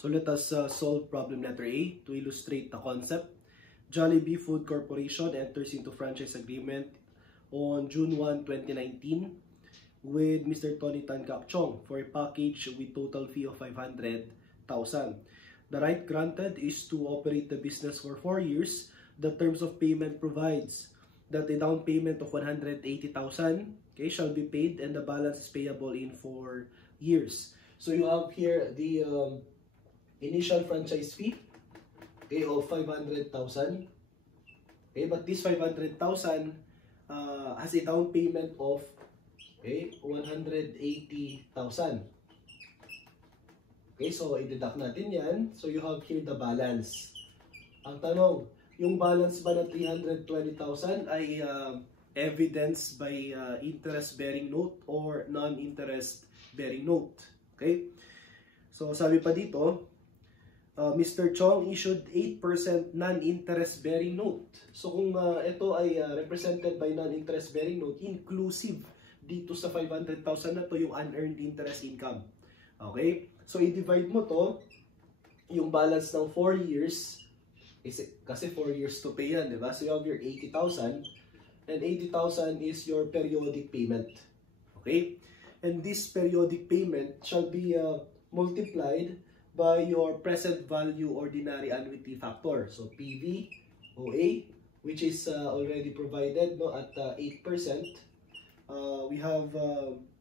So let us solve problem letter A to illustrate the concept. Jollibee Food Corporation enters into franchise agreement on June 1, 2019 with Mr. Tony Tan Kak Chong for a package with total fee of 500,000. The right granted is to operate the business for 4 years. The terms of payment provides that the down payment of 180,000 shall be paid and the balance is payable in 4 years. So you have here the initial franchise fee of 500,000. But this 500,000 has a down payment of 180,000. So i-deduct natin yan. So you have here the balance. Ang tanong, yung balance ba na 320,000 ay evidenced by interest-bearing note or non-interest-bearing note? Okay? So sabi pa dito, Mr. Chong issued 8% non-interest-bearing note. So kung ito ay represented by non-interest-bearing note, inclusive dito sa 500,000 na to yung unearned interest income. Okay? So i-divide mo to, yung balance ng 4 years, kasi 4 years to pay yan, diba? So you have your 80,000, and 80,000 is your periodic payment. Okay? And this periodic payment shall be multiplied by your present value ordinary annuity factor. So PV, OA, which is already provided at 8%. We have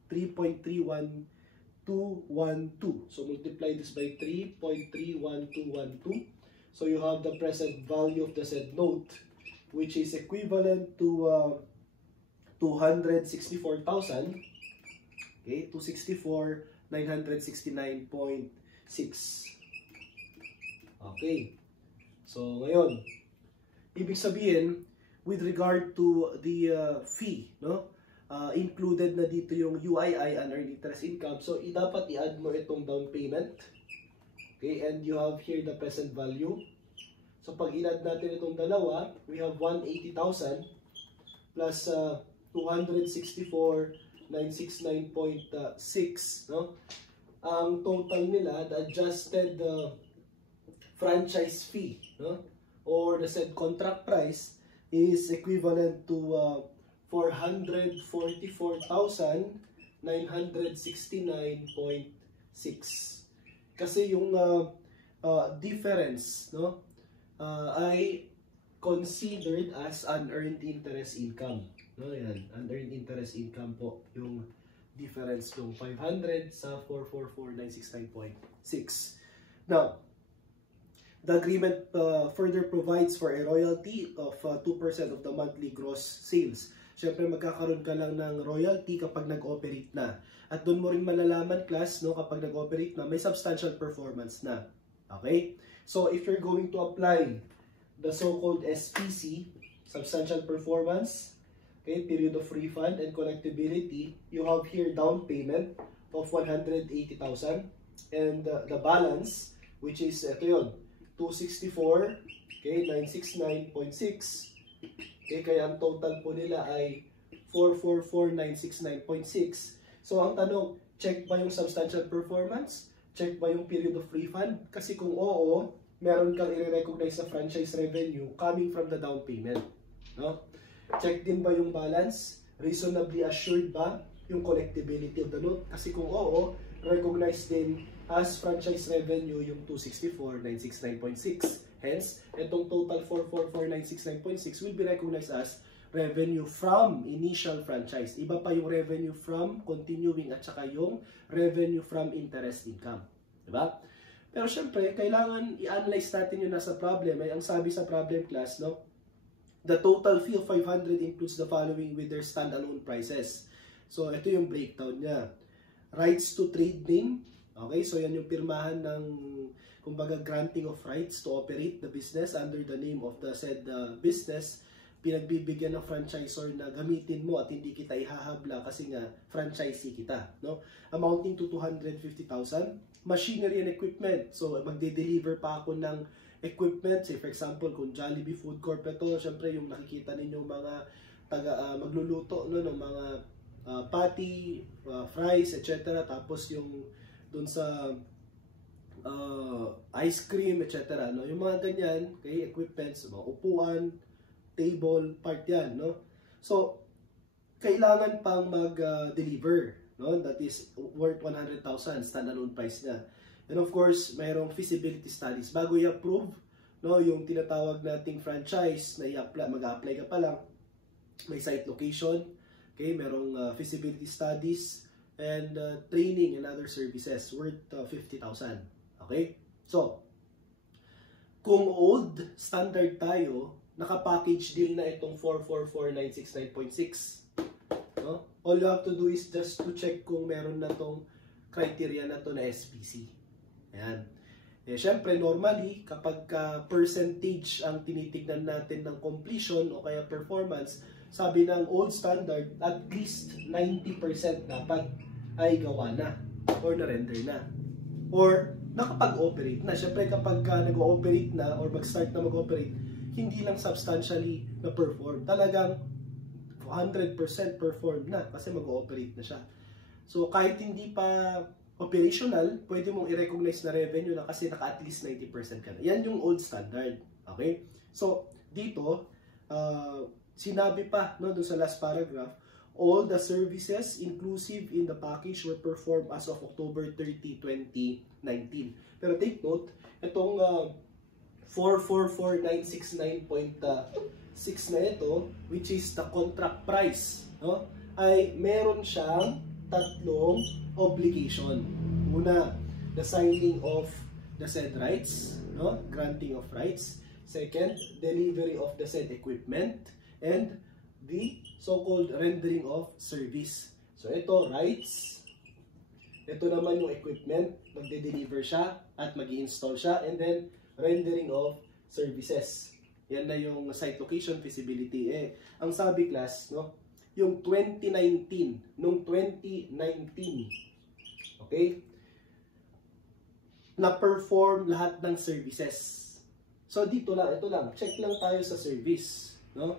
3.31212. So multiply this by 3.31212. So you have the present value of the said note, which is equivalent to 264,000. Okay, 264,969.6. Okay. So ngayon, ibig sabihin with regard to the fee, included na dito yung UII, unearned interest income. So dapat i-add mo itong down payment. Okay, and you have here the present value. So pag i-add natin itong dalawa, we have 180,000 plus 264,969.6, ang total nila, the adjusted franchise fee, or the said contract price is equivalent to 444,969.6. Kasi yung difference, ay considered as unearned interest income. Yan, unearned interest income po yung difference ng 500 sa 444,969.6. Now, the agreement further provides for a royalty of 2% of the monthly gross sales. Siyempre, magkakaroon ka lang ng royalty kapag nag-operate na. At doon mo rin malalaman, class, kapag nag-operate na, may substantial performance na. Okay? So, if you're going to apply the so-called SPC, substantial performance, okay, period of refund and collectibility, you have here down payment of 180,000 and the balance, which is ito yun, 264, okay, 969.6. Okay, kaya ang total po nila ay 444,969.6. So ang tanong, check ba yung substantial performance? Check ba yung period of refund? Kasi kung oo, meron kang i-recognize sa franchise revenue coming from the down payment. Check din ba yung balance? Reasonably assured ba yung collectibility of the note? Kasi kung oo, recognize din as franchise revenue yung 264,969.6. Hence, itong total 444,969.6 will be recognized as revenue from initial franchise. Iba pa yung revenue from continuing at saka yung revenue from interest income. Diba? Pero syempre, kailangan i-analyze natin yung nasa problem. Ay ang sabi sa problem class, the total fee of 500 includes the following with their standalone prices. So, ito yung breakdown niya. Rights to trade name. Okay, so yan yung pirmahan ng, kumbaga, granting of rights to operate the business under the name of the said business. Pinagbibigyan ng franchisor na gamitin mo at hindi kita ihahabla kasi nga franchisee kita. Amounting to 250,000. Machinery and equipment. So, magde-deliver pa ako ng equipment. Say, for example, kung Jollibee Food Corp ito, syempre yung nakikita ninyo mga magluluto ng mga patty, fries, etc. Tapos yung doon sa ice cream, etc. No? Yung mga ganyan, okay, equipments, mga upuan, table, part yan. No? So, kailangan pang mag-deliver. No? That is worth 100,000, standalone price niya. And of course, mayroong feasibility studies. Bago i-approve, no, yung tinatawag nating franchise na mag-apply ka pa lang, may site location, okay, merong feasibility studies, and training and other services worth 50,000. Okay? So, kung old standard tayo, naka-package deal na itong 444969.6. No? All you have to do is just to check kung meron na tong criteria na to na SPC. Ayan. Eh, syempre, normally, kapag percentage ang tinitignan natin ng completion o kaya performance, sabi ng old standard, at least 90% dapat ay gawa na or na-render na or nakapag-operate na. Syempre, kapag nag-ooperate na or mag-start na mag-operate, hindi lang substantially na-perform. Talagang 100% perform na kasi mag-ooperate na siya. So, kahit hindi pa operational, pwede mong i-recognize na revenue na kasi naka at least 90% ka na. Yan yung old standard. Okay? So, dito, sinabi pa, no, doon sa last paragraph, all the services inclusive in the package were performed as of October 30, 2019. Pero take note, itong 444969.6 na ito, which is the contract price, no, ay meron siyang tatlong obligation. Una, the signing of the said rights, no, granting of rights. Second, delivery of the said equipment. And the so-called rendering of service. So ito, rights. Ito naman yung equipment. Magde-deliver siya at mag-i-install siya. And then, rendering of services. Yan na yung site location feasibility. Eh, ang sabi class, no, yung 2019, nung 2019, okay, na-perform lahat ng services. So dito lang, ito lang, check lang tayo sa service, no?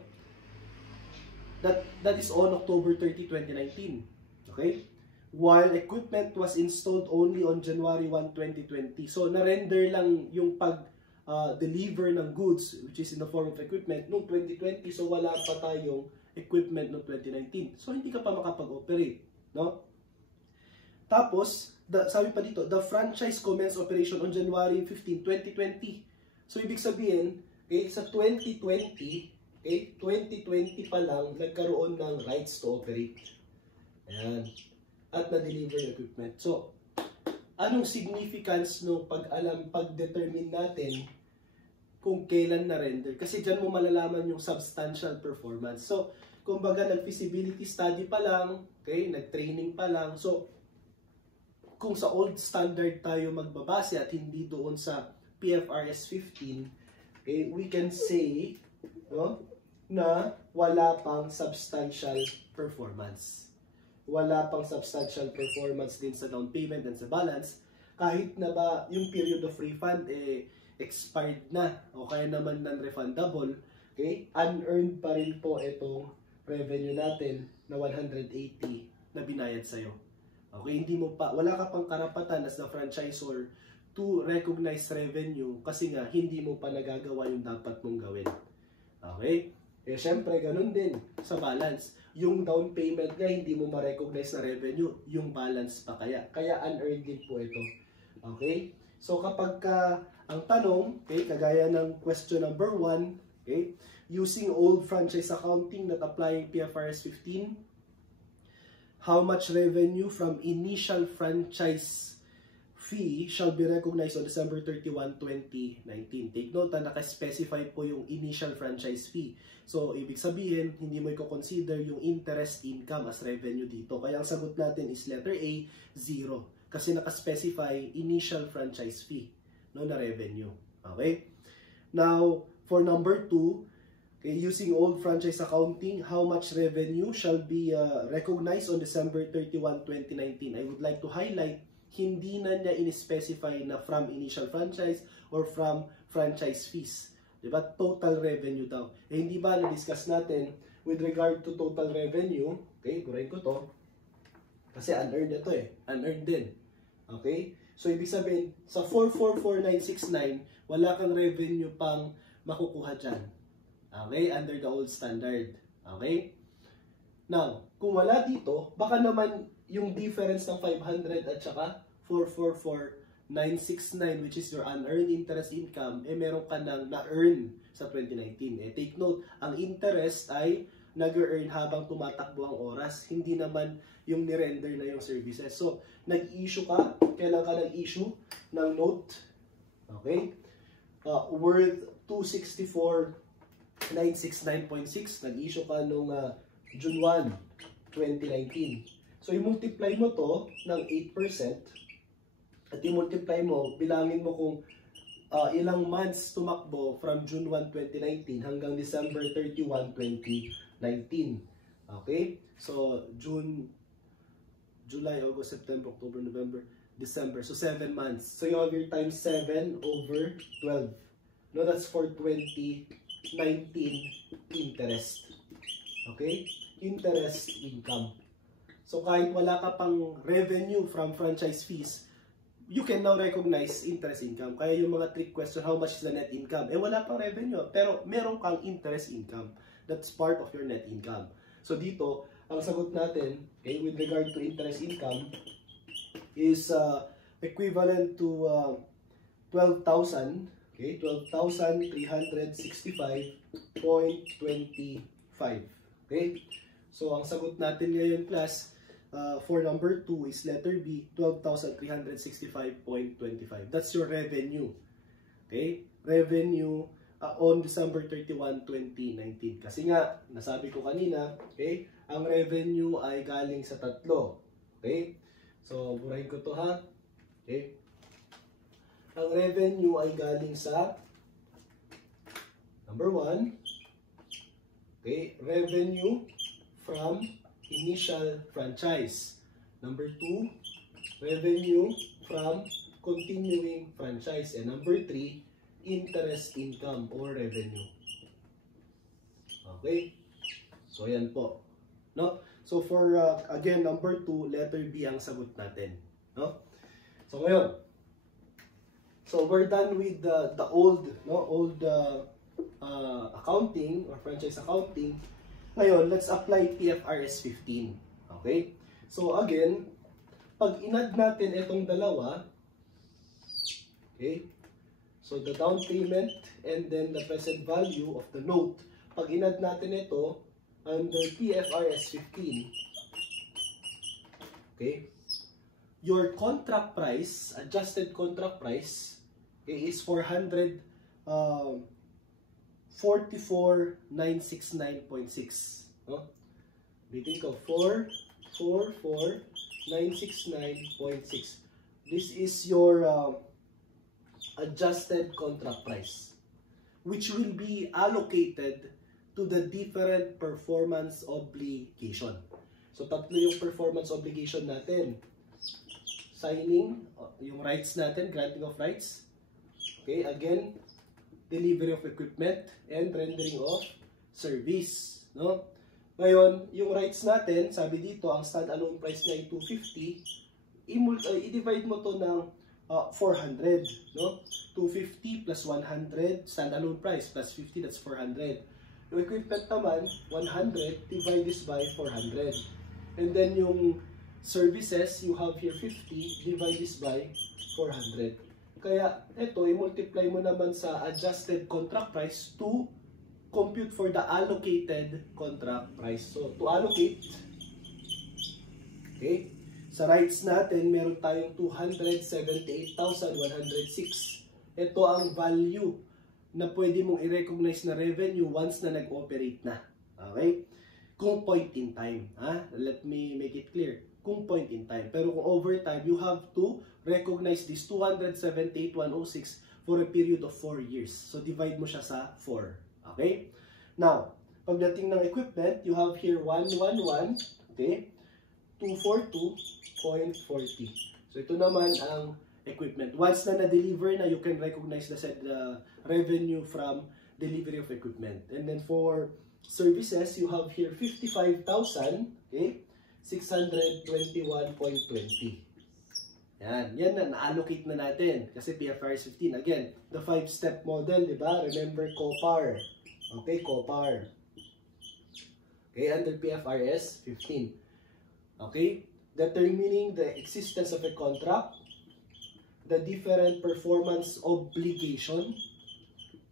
That is on October 30, 2019. Okay? While equipment was installed only on January 1, 2020. So na-render lang yung pag-deliver ng goods, which is in the form of equipment, noong 2020. So wala pa tayong equipment noong 2019. So hindi ka pa makapag-operate, no? Tapos, sabi pa dito, the franchise commenced operation on January 15, 2020. So ibig sabihin, okay, sa 2020, okay, 2020 pa lang nagkaroon ng rights to operate. Ayan. At na-deliver yung equipment. So, anong significance no pag-determine natin kung kailan na-render? Kasi dyan mo malalaman yung substantial performance. So, kumbaga nag-feasibility study pa lang, okay, nag-training pa lang. So, kung sa old standard tayo magbabase at hindi doon sa PFRS 15, okay, we can say, no, na wala pang substantial performance. Wala pang substantial performance din sa down payment and sa balance, kahit na ba yung period of refund expired na o kaya naman non-refundable, okay, unearned pa rin po itong revenue natin na 180 na binayad sa'yo. Okay, wala ka pang karapatan as the franchisor to recognize revenue kasi nga hindi mo pa nagagawa yung dapat mong gawin. Okay? Eh, syempre, ganun din sa balance. Yung down payment nga, hindi mo ma-recognize na revenue, yung balance pa kaya. Kaya unearned din po ito. Okay? So, kapag ang tanong, okay, kagaya ng question number 1, okay, using old franchise accounting not applying PFRS 15, how much revenue from initial franchise fee shall be recognized on December 31, 2019. Take note na naka-specify po yung initial franchise fee. So, ibig sabihin, hindi mo i-consider yung interest income as revenue dito. Kaya ang sagot natin is letter A, 0. Kasi naka-specify initial franchise fee, no, na revenue. Okay? Now, for number 2, okay, using old franchise accounting, how much revenue shall be recognized on December 31, 2019? I would like to highlight, hindi na niya in-specify na from initial franchise or from franchise fees. Diba? Total revenue daw. Eh, hindi ba na-discuss natin with regard to total revenue? Okay, burahin ko to. Kasi unearned ito eh. Unearned din. Okay? So, ibig sabihin, sa 444969, wala kang revenue pang makukuha dyan. Okay? Under the old standard. Okay? Now, kung wala dito, baka naman yung difference ng 500 at saka 444969, which is your unearned interest income, meron ka nang na-earn sa 2019. Take note, ang interest ay nag-earn habang tumatakbo ang oras, hindi naman yung ni-render na yung services. So, nag-issue ka, kailan ka nag-issue ng note, okay? Worth 264,969.6, nag-issue ka nung June 1, 2019. So, i-multiply mo to ng 8%, at i-multiply mo, bilangin mo kung ilang months tumakbo from June 1, 2019 hanggang December 31, 2019. Okay? So, June, July, August, September, October, November, December. So, 7 months. So, you have your times 7 over 12. No, that's for 2019 interest. Okay? Interest income. So, kahit wala ka pang revenue from franchise fees, you can now recognize interest income. Kaya yung mga trick question, how much is the net income? Wala pang revenue, pero meron kang interest income. That's part of your net income. So dito, ang sagot natin, okay, with regard to interest income, is equivalent to 12,000, okay, 12,365.25. Okay? So ang sagot natin ngayon, class, for number 2 is letter B, 12,365.25. That's your revenue. Okay? Revenue on December 31, 2019. Kasi nga, nasabi ko kanina, okay, ang revenue ay galing sa tatlo. Okay? So, burahin ko to ha. Okay? Ang revenue ay galing sa number 1, okay, revenue from initial franchise. Number 2, revenue from continuing franchise. And number 3, interest income or revenue. Okay? So, yan po. No? So, for, again, number 2, letter B ang sagot natin. No? So, ngayon, so we're done with the old, no? Old accounting or franchise accounting. Ngayon, let's apply TFRS 15. Okay? So, again, pag inad natin itong dalawa, okay, so the down payment and then the present value of the note, pag inad natin ito under TFRS 15, okay, your contract price, adjusted contract price, okay, is 444,969.6. No? Bitin ko, 444,969.6. This is your adjusted contract price, which will be allocated to the different performance obligation. So, tatlo yung performance obligation natin. Signing, yung rights natin, granting of rights. Okay, again, delivery of equipment and rendering of service. No? Ngayon, yung rights natin, sabi dito, ang stand-alone price niya ay 250. I-divide mo to ng 400. No? 250 plus 100, stand-alone price, plus 50, that's 400. Yung equipment naman, 100, divide this by 400. And then yung services, you have here 50, divide this by 400. Kaya ito, i-multiply mo naman sa adjusted contract price to compute for the allocated contract price. So, to allocate, okay, sa rights natin, meron tayong 278,106. Ito ang value na pwede mong i-recognize na revenue once na nag-operate na. Okay? Kung point in time. Let me make it clear. Kung point in time. Pero kung over time, you have to recognize this 278,106 for a period of 4 years. So, divide mo siya sa 4. Okay? Now, pagdating ng equipment, you have here 111, okay? 242.40. So, ito naman ang equipment. Once na na-deliver na, you can recognize the said revenue from delivery of equipment. And then for services, you have here 55,000, okay? 621.20. Yan na, na-allocate na natin. Kasi PFRS 15. Again, the 5-step model, di ba? Remember, COPAR. Okay, COPAR. Okay, under PFRS 15. Okay, determining the existence of a contract, the different performance obligation,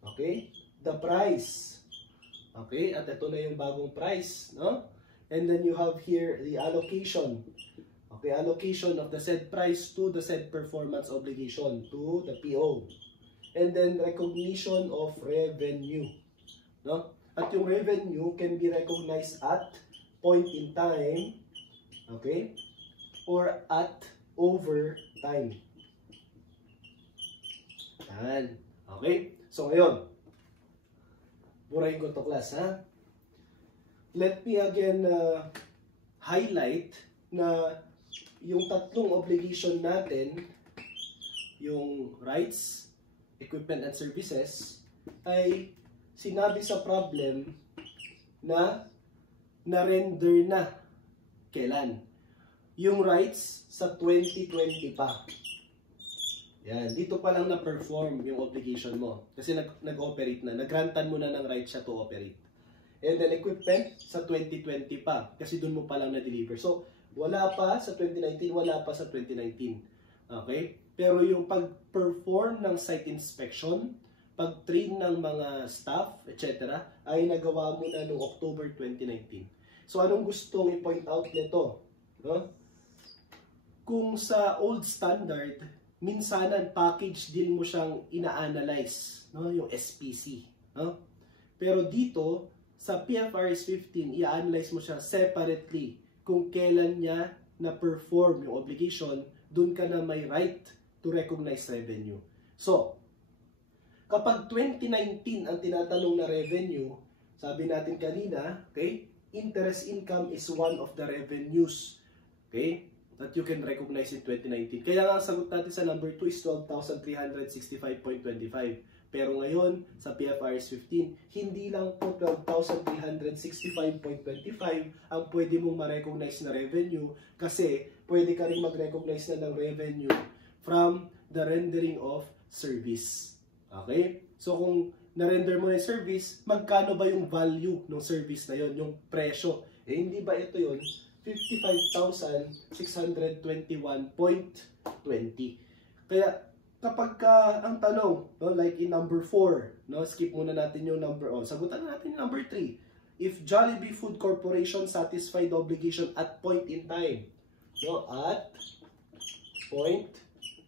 okay, the price. Okay, at ito na yung bagong price, no? And then you have here the allocation. Okay, allocation of the said price to the said performance obligation to the PO. And then recognition of revenue. No? At yung revenue can be recognized at point in time, okay, or at over time. Yan. Okay? So ngayon, burahin ko to class, ha? Let me again highlight na yung tatlong obligation natin, yung rights, equipment, and services, ay sinabi sa problem na na-render na. Kailan? Yung rights sa 2020 pa. Yan, dito pa lang na-perform yung obligation mo. Kasi nag-operate na. Nagrantan mo na ng rights siya to operate. And then equipment sa 2020 pa. Kasi dun mo pa lang na-deliver. So, wala pa sa 2019, wala pa sa 2019. Okay? Pero yung pag-perform ng site inspection, pag-train ng mga staff, etc., ay nagawa mo na noong October 2019. So, anong gustong i-point out nito? No? Kung sa old standard, minsanan package deal mo siyang ina-analyze, no? Yung SPC. No? Pero dito, sa PFRS 15, i-analyze mo siya separately. Kung kailan niya na-perform yung obligation, dun ka na may right to recognize revenue. So, kapag 2019 ang tinatanong na revenue, sabi natin kanina, okay, interest income is one of the revenues, okay, that you can recognize in 2019. Kaya nga ang sagot natin sa number 2 is 12,365.25. Pero ngayon, sa PFRS 15, hindi lang po 12,365.25 ang pwede mong ma-recognize na revenue kasi pwede ka rin mag-recognize na ng revenue from the rendering of service. Okay? So kung na-render mo yung service, magkano ba yung value ng service na yon, yung presyo? Eh hindi ba ito yon? 55,621.20. Kaya kapag ang tanong, no, like in number 4, no, skip muna natin yung number, sagutan natin yung number 3. If Jollibee Food Corporation satisfied the obligation at point in time, no, at point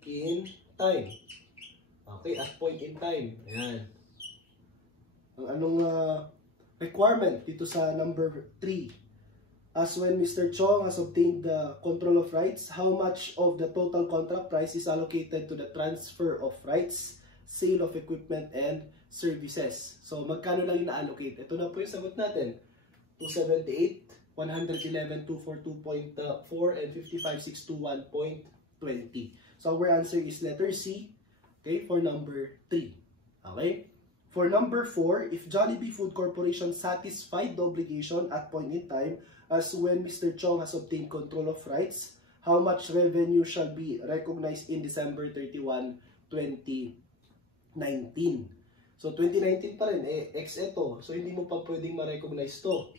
in time. Okay, at point in time. Ayan. Ang anong requirement dito sa number 3? As when Mr. Chong has obtained the control of rights, how much of the total contract price is allocated to the transfer of rights, sale of equipment, and services? So, magkano lang yung na-allocate? Ito na po yung sagot natin. 278, 111, 242.4, and 55,621.20. So, our answer is letter C, okay, for number 3. Okay? For number 4, if Jollibee Food Corporation satisfied the obligation at point in time, as when Mr. Chong has obtained control of rights, how much revenue shall be recognized in December 31, 2019? So, 2019 pa rin, X ito. So, hindi mo pa pwedeng ma-recognize to.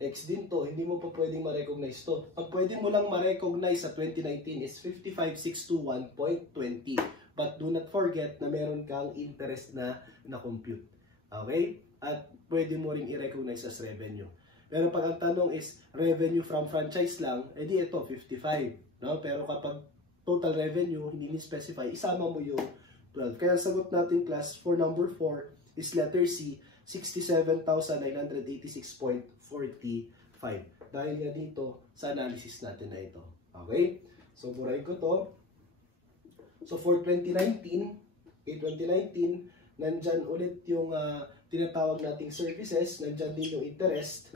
X din to, hindi mo pa pwedeng ma-recognize to. Ang pwede mo lang ma-recognize sa 2019 is 55,621.20. But do not forget na meron kang interest na na-compute. Okay? At pwede mo ring i-recognize as revenue. Pero pag ang tanong is revenue from franchise lang, edi ito 55, no? Pero kapag total revenue hindi ni-specify, isama mo yung 12. Kaya sagot natin class for number 4 is letter C, 67,986.45. Dahil nga dito sa analysis natin na ito. Okay? So burahin ko to. So for 2019, nandyan ulit yung tinatawag nating services, nandyan din yung interest.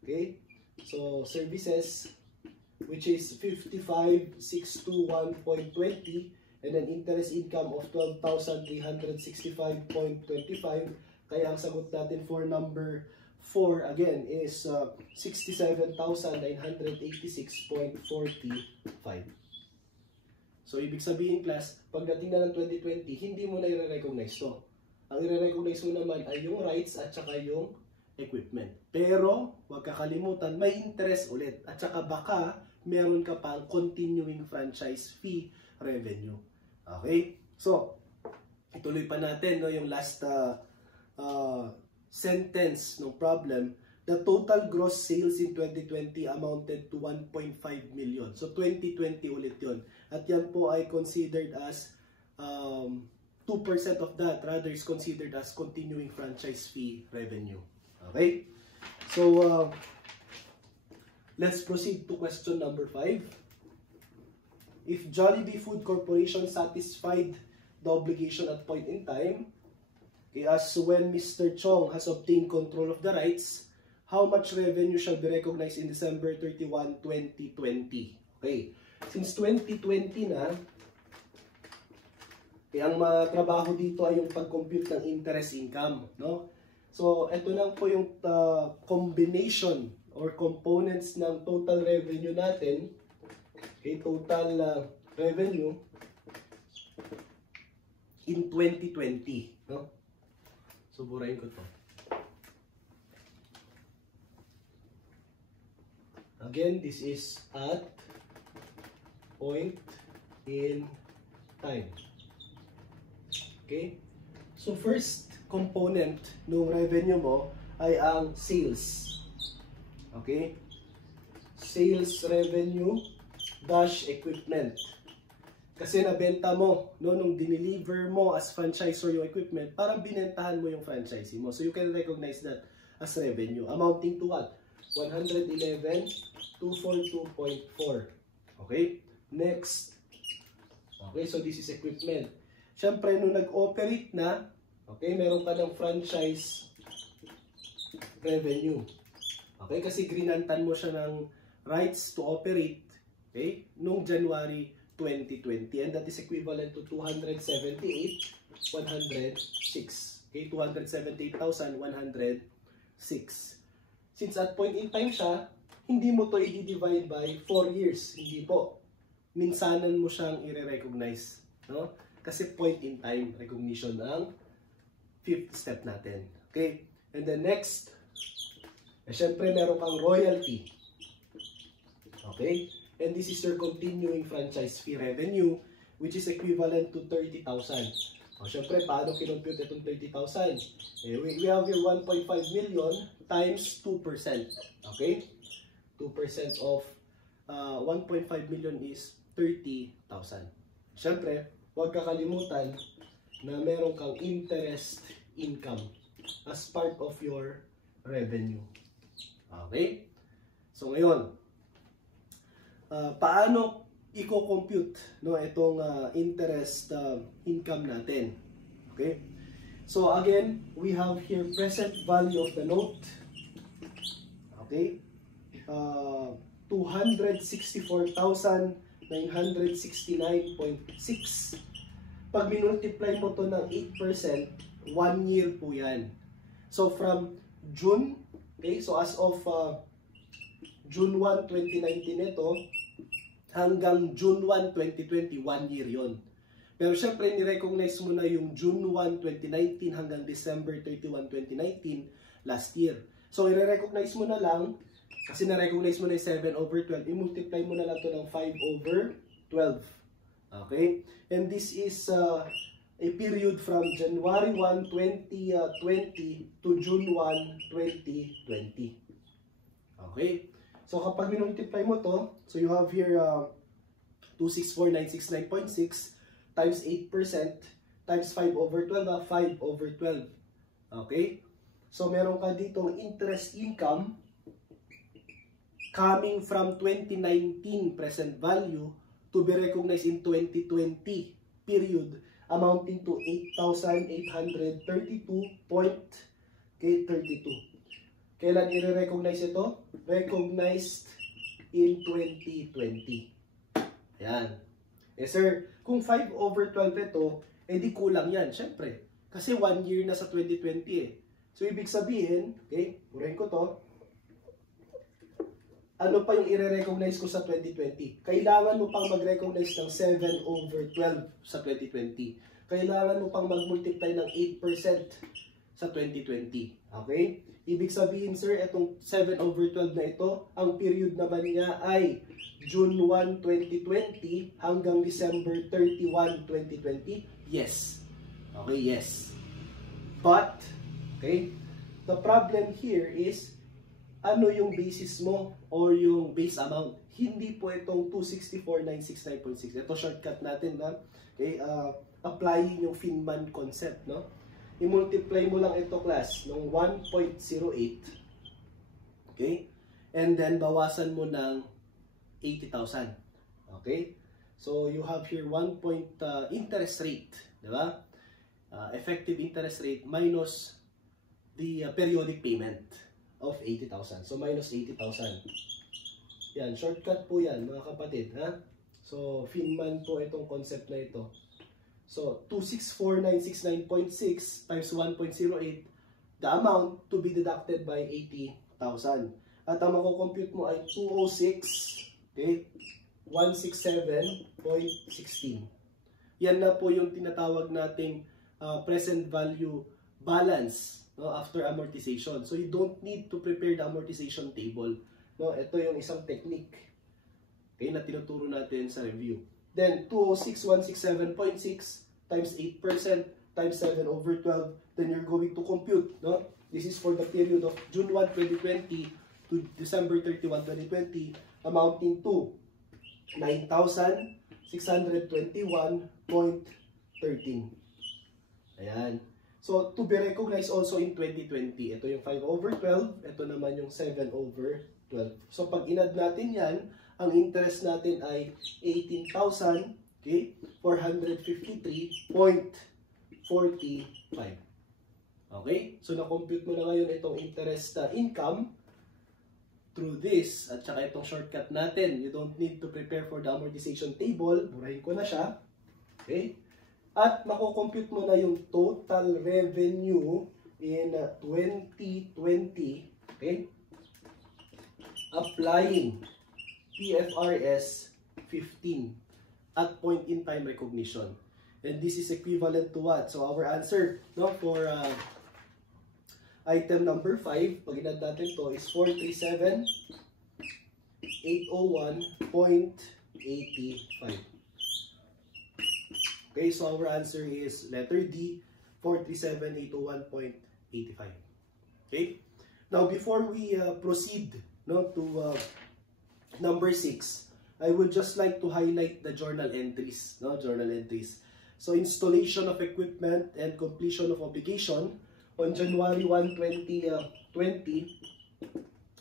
Okay? So, services, which is 55,621.20, and then interest income of 12,365.25. Kaya ang sagot natin for number 4, again, is 67,986.45. So, ibig sabihin class, pagdating na ng 2020, hindi mo na i-recognize to. Ang i-recognize mo naman ay yung rights at saka yung equipment. Pero, huwag kakalimutan, may interest ulit. At saka baka, meron ka pang continuing franchise fee revenue. Okay? So, ituloy pa natin no, yung last sentence ng problem. The total gross sales in 2020 amounted to 1.5 million. So, 2020 ulit yun. At yan po ay considered as 2% of that rather is considered as continuing franchise fee revenue. Okay? So, let's proceed to question number 5. If Jollibee Food Corporation satisfied the obligation at point in time, okay, as when Mr. Chong has obtained control of the rights, how much revenue shall be recognized in December 31, 2020? Okay. Since 2020 na, ang trabaho dito ay yung pag-compute ng interest income. No? So, ito lang po yung combination or components ng total revenue natin. Okay, total revenue in 2020. No? So, burahin ko to. Again, this is at point in time. Okay? So, first component ng revenue mo ay ang sales. Okay? Sales revenue dash equipment. Kasi nabenta mo, no, nung dineliver mo as franchisor yung equipment, parang binentahan mo yung franchisee mo. So, you can recognize that as revenue. Amounting to what? 111,242.4. Okay? Next. Okay, so this is equipment. Siyempre, nung nag-operate na, okay, meron ka ng franchise revenue. Okay, kasi grinantan mo siya ng rights to operate, okay, nung January 2020. And that is equivalent to 278,106. Okay, 278,106. Since at point in time siya, hindi mo to i-divide by 4 years. Hindi po. Minsanan mo siyang i-recognize. No? Kasi point in time recognition ang 5th step natin. Okay? And then next, syempre meron kang royalty. Okay? And this is your continuing franchise fee revenue, which is equivalent to 30,000. Syempre, paano kinompute itong 30,000? We have here 1.5 million times 2%. Okay? 2% of 1.5 million is 30,000. Syempre, huwag kakalimutan na meron kang interest income as part of your revenue. Okay? So, ngayon, paano i-compute no, itong interest income natin? Okay? So, again, we have here present value of the note. Okay? 264,969.6. Pag minultiply mo to ng 8%, 1 year po yan. So, from June, okay, so as of June 1, 2019 ito, hanggang June 1, 2020, 1 year yon. Pero syempre, ni-recognize mo na yung June 1, 2019 hanggang December 31, 2019, last year. So, i-recognize mo na lang, kasi na-recognize mo na yung 7/12, i-multiply mo na lang ito ng 5/12. Okay? And this is a period from January 1, 2020 to June 1, 2020. Okay? So, kapag minultiply mo to, so you have here 264,969.6 times 8% times 5/12, 5/12. Okay? So, meron ka ditong interest income coming from 2019 present value to be recognized in 2020 period amounting to 8,832.32. Kailan i-recognize ito? Recognized in 2020. Ayan. Eh sir, kung 5/12 ito, di kulang yan. Siyempre. Kasi 1 year na sa 2020 eh. So, ibig sabihin, okay, purahin ko to. ano pa yung i-recognize ko sa 2020? Kailangan mo pang mag-recognize ng 7/12 sa 2020. Kailangan mo pang mag-multiply ng 8% sa 2020. Okay? Ibig sabihin, sir, itong 7/12 na ito, ang period naman niya ay June 1, 2020 hanggang December 31, 2020. Yes. Okay, yes. But, okay, the problem here is, ano yung basis mo or yung base amount? Hindi po itong 264,969.6. Ito shortcut natin na. Okay, applying yung Feynman concept, no? I-multiply mo lang ito, class, ng 1.08. Okay? And then bawasan mo ng 80,000. Okay? So you have here interest rate, di ba? Effective interest rate minus the periodic payment of 80,000. So, minus 80,000. Yan, shortcut po yan, mga kapatid. Ha? So, Feynman po itong concept na ito. So, 264,969.6 times 1.08, the amount to be deducted by 80,000. At ang mako-compute mo ay 206, okay, 167.16. Yan na po yung tinatawag nating present value balance, no, after amortization. So you don't need to prepare the amortization table. No, ito yung isang technique, okay, na tinuturo natin sa review. Then 206,167.6 times 8% times 7/12, then you're going to compute, no? This is for the period of June 1, 2020 to December 31, 2020, amounting to 9,621.13. Ayan. So, to be recognized also in 2020, ito yung 5/12, ito naman yung 7/12. So, pag inad natin yan, ang interest natin ay 18,000, okay, 453.45. Okay? So, na-compute mo na ngayon itong interest income through this, at saka itong shortcut natin. You don't need to prepare for the amortization table. Burahin ko na siya. Okay? At mako-compute mo na yung total revenue in 2020, okay? Applying PFRS 15 at point in time recognition. And this is equivalent to what? So our answer, no, for item number 5, pag inad natin to, is 437,801.85. Okay, so our answer is letter D, 437,801.85. Okay? Now, before we proceed, no, to number 6, I would just like to highlight the journal entries. No, journal entries. So, installation of equipment and completion of obligation on January 1, 2020.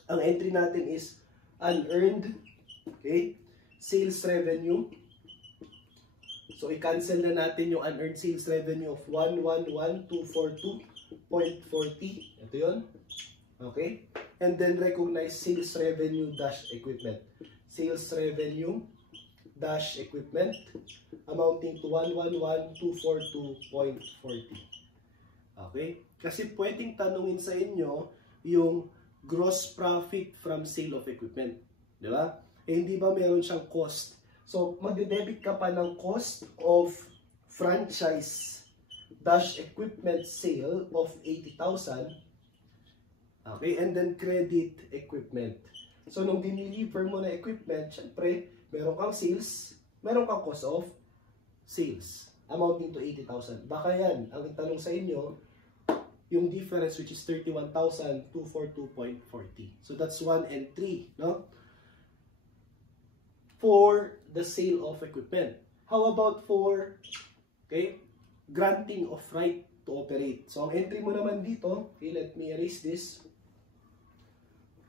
Ang entry natin is unearned, okay, sales revenue. So, i-cancel na natin yung unearned sales revenue of 111,242.40. Ito yun. Okay? And then, recognize sales revenue dash equipment. Sales revenue dash equipment amounting to 111,242.40. Okay? Kasi pwedeng tanungin sa inyo yung gross profit from sale of equipment. Di ba? Eh, hindi ba meron siyang cost? So, magde-debit ka pa ng cost of franchise dash equipment sale of 80,000. Okay, and then credit equipment. So, nung diniliver mo na equipment, syempre, meron kang sales, meron kang cost of sales amounting to 80,000. Baka yan, ang tanong sa inyo, yung difference which is 31,242.40. So, that's 1 and 3, no? For the sale of equipment. How about for, okay, granting of right to operate? So, ang entry mo naman dito, okay, let me erase this.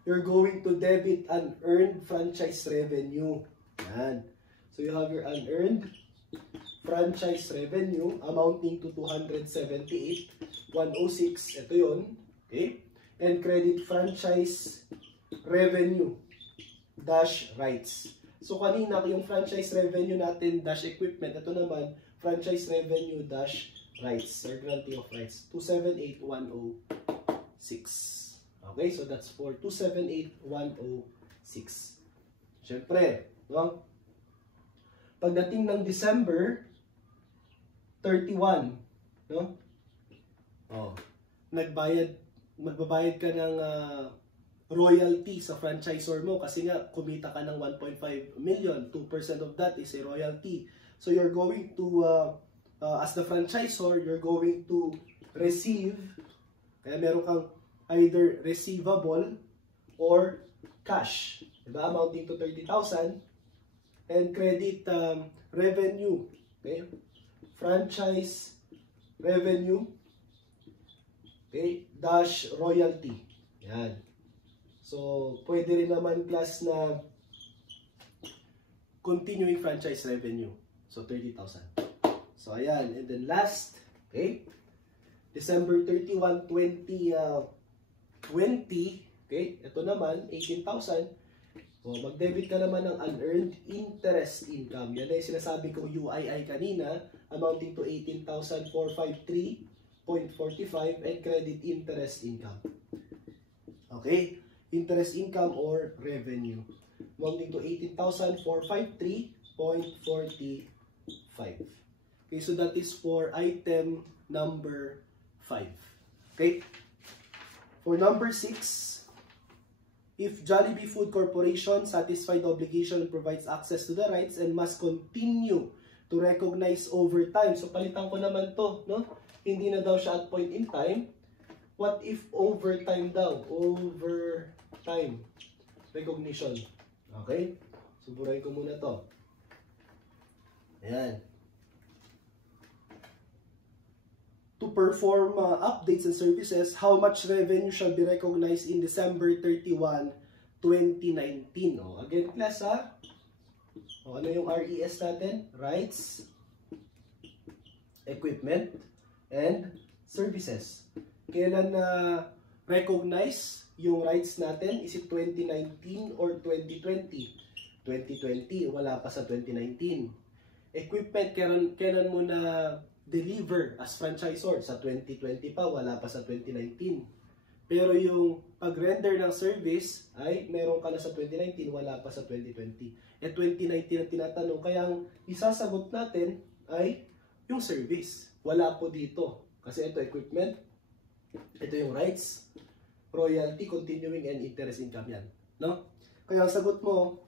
You're going to debit unearned franchise revenue. Yan. So, you have your unearned franchise revenue amounting to 278,106. Ito yun. Okay? And credit franchise revenue dash rights. So, kanina yung franchise revenue natin dash equipment, ito naman, franchise revenue dash rights, or granting of rights, 278,106. Okay, so that's for 278,106. Siyempre, no? Pagdating ng December 31, no? Oh, magbabayad ka ng royalty sa franchisor mo kasi nga kumita ka ng 1.5 million, 2% of that is a royalty. So you're going to as the franchisor, you're going to receive, kaya meron kang either receivable or cash, diba? Amounting to 30,000, and credit revenue, okay? Franchise revenue, okay, dash royalty. Yan. So, pwede rin naman class na continuing franchise revenue. So, 30,000. So, ayan. And then last, okay, December 31, 2020, okay, ito naman, 18,000. So, mag-debit ka naman ng unearned interest income. Yan ay sinasabi kong UII kanina, amounting to 18,453.45 and credit interest income. Okay? Interest income or revenue. Amounting to 18,453.45. Okay, so that is for item number 5. Okay? For number 6, if Jollibee Food Corporation satisfied the obligation and provides access to the rights and must continue to recognize over time. So, palitan ko naman to, no? Hindi na daw siya at point in time. What if overtime daw? Overtime recognition. Okay? So, burahin ko muna to. Ayan. To perform updates and services, how much revenue shall be recognized in December 31, 2019? O, again, class, ha? O, ano yung RES natin? Rights, equipment, and services. Kailan na recognize yung rights natin? Is it 2019 or 2020? 2020, wala pa sa 2019. Equipment, kailan mo na deliver as franchisor? Sa 2020 pa, wala pa sa 2019. Pero yung pag-render ng service ay meron ka na sa 2019, wala pa sa 2020. Eh 2019 ang tinatanong, kaya ang isasagot natin ay yung service. Wala po dito. Kasi ito equipment, ito yung rights, royalty, continuing, and interest income yan. No? Kaya ang sagot mo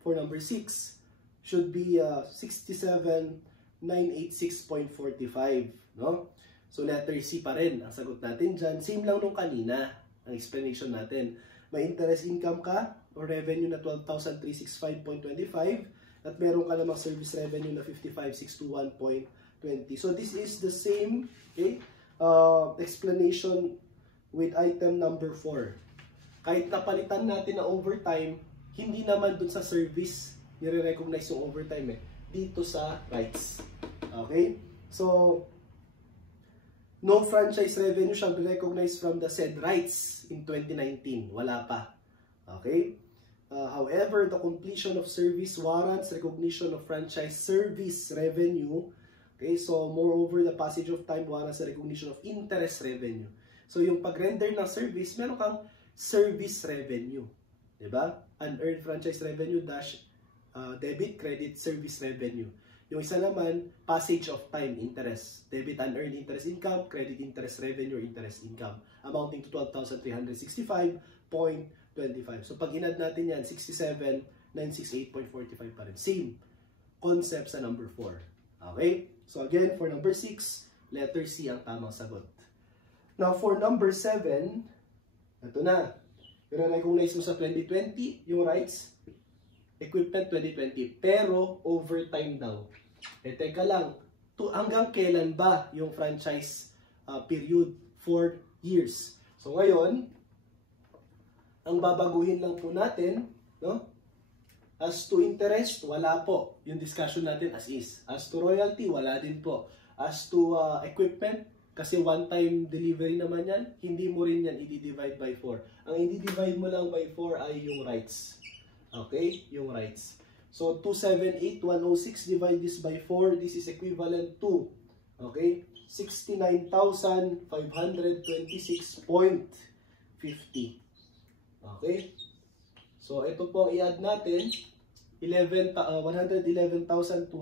for number 6 should be 67,986.45. No? So letter C pa rin ang sagot natin dyan. Same lang nung kanina ang explanation natin. May interest income ka o revenue na 12,365.25 at meron ka namang service revenue na 55,621.20. So this is the same, okay, explanation with item number 4. Kahit napalitan natin na overtime, hindi naman dun sa service nire-recognize yung overtime dito sa rights. Okay? So, no franchise revenue shall be recognized from the said rights in 2019. Wala pa. Okay? However, the completion of service warrants recognition of franchise service revenue. Okay? So, moreover, the passage of time warrants the recognition of interest revenue. So, yung pag-render ng service, meron kang service revenue. Diba? Unearned franchise revenue dash debit, credit, service revenue. Yung isa naman, passage of time, interest. Debit, unearned interest income, credit, interest revenue, interest income. Amounting to 12,365.25. So, pag inad natin yan, 67,968.45 pa rin. Same concept sa number 4. Okay? So, again, for number 6, letter C ang tamang sagot. Now, for number 7, ito na. I-recognize mo sa 2020 yung rights, equipment 2020, pero overtime daw. Eh, teka lang, hanggang kailan ba yung franchise period? 4 years. So, ngayon, ang babaguhin lang po natin, no? As to interest, wala po. Yung discussion natin as is. As to royalty, wala din po. As to equipment, kasi one-time delivery naman yan, hindi mo rin yan i-divide by 4. Ang i-divide mo lang by 4 ay yung rights. Okay? Yung rights. So, 278,106 divide this by 4. This is equivalent to, okay, 69,526.50. Okay? So ito po i-add natin 111,242.4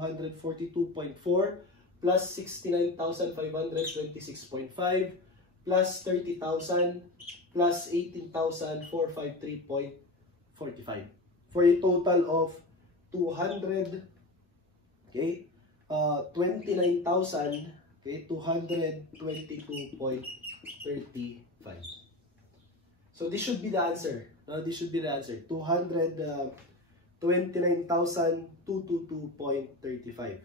plus 69,526.5 plus 30,000 plus 18,453.45 for a total of 200, okay, 29,000, okay, 222.35. So this should be the answer. This should be the answer. 229,222.35.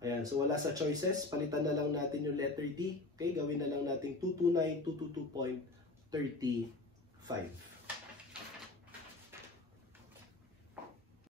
Ayan, so wala sa choices. Palitan na lang natin yung letter D. Okay, gawin na lang natin 229,222.35.